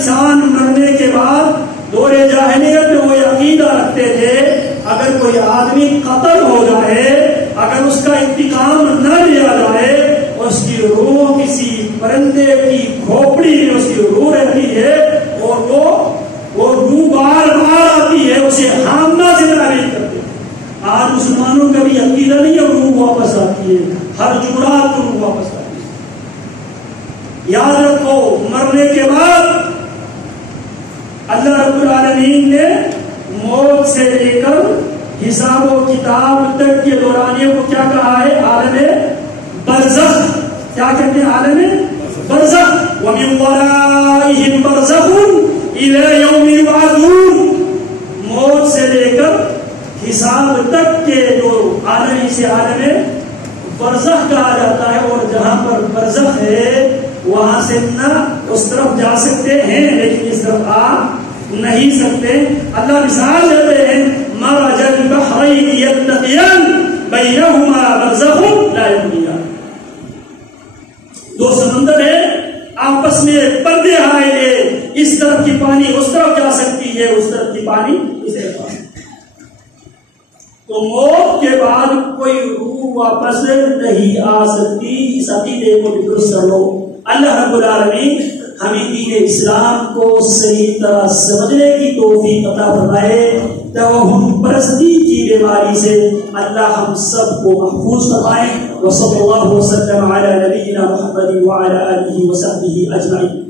انسان مرنے کے بعد دور جاہلیت میں وہ عقیدہ رکھتے تھے اگر کوئی آدمی قتل ہو جائے، اگر اس کا انتقام نہ لیا جائے، اس کی روح کسی پرندے کی کھوپڑی میں اس کی روح رہتی ہے اور وہ روح بار بار آتی ہے، اسے ہامنا زندہ نہیں کرتے۔ آج مسلمانوں کا بھی عقیدہ نہیں ہے روح واپس آتی ہے، ہر جمعرات کو روح واپس آتی ہے۔ یاد رکھو مرنے کے بعد اللہ رب العالمین نے موت سے لے کر حساب و کتاب تک کے دورانیے کو کیا کہا ہے؟ عالم برزخ۔ کیا کہتے ہیں؟ عالم برزخ۔ وَمِن وَرَائِهِمْ بَرْزَخٌ إِلَى يَوْمِ يُبْعَثُونَ۔ موت سے لے کر حساب تک کے جو عالم، اسے عالم برزخ کہا جاتا ہے، اور جہاں پر برزخ ہے وہاں سے نہ اس طرف جا سکتے ہیں لیکن اس طرف آ نہیں سکتے۔ اللہ مثال دیتے ہیں مرج البحرین یلتقیان بینہما برزخ لا یبغیان۔ دو سمندر ہے، آپس میں پردے آئے ہیں، اس طرف کی پانی اس طرف جا سکتی ہے، اس طرف کی پانی اس طرف آ سکتی ہے۔ تو موت کے بعد کوئی روح واپس نہیں آ سکتی، اس عقیدے کو بھی درست کر لو۔ اللہ رب العالمین ہمیں دین اسلام کو صحیح طرح سمجھنے کی توفیق عطا فرمائے، توہم پرستی کی بیماری سے اللہ ہم سب کو محفوظ فرمائے۔ وصلی اللہ وسلم علی نبینا محمد وعلی آلہ وصحبہ اجمعین۔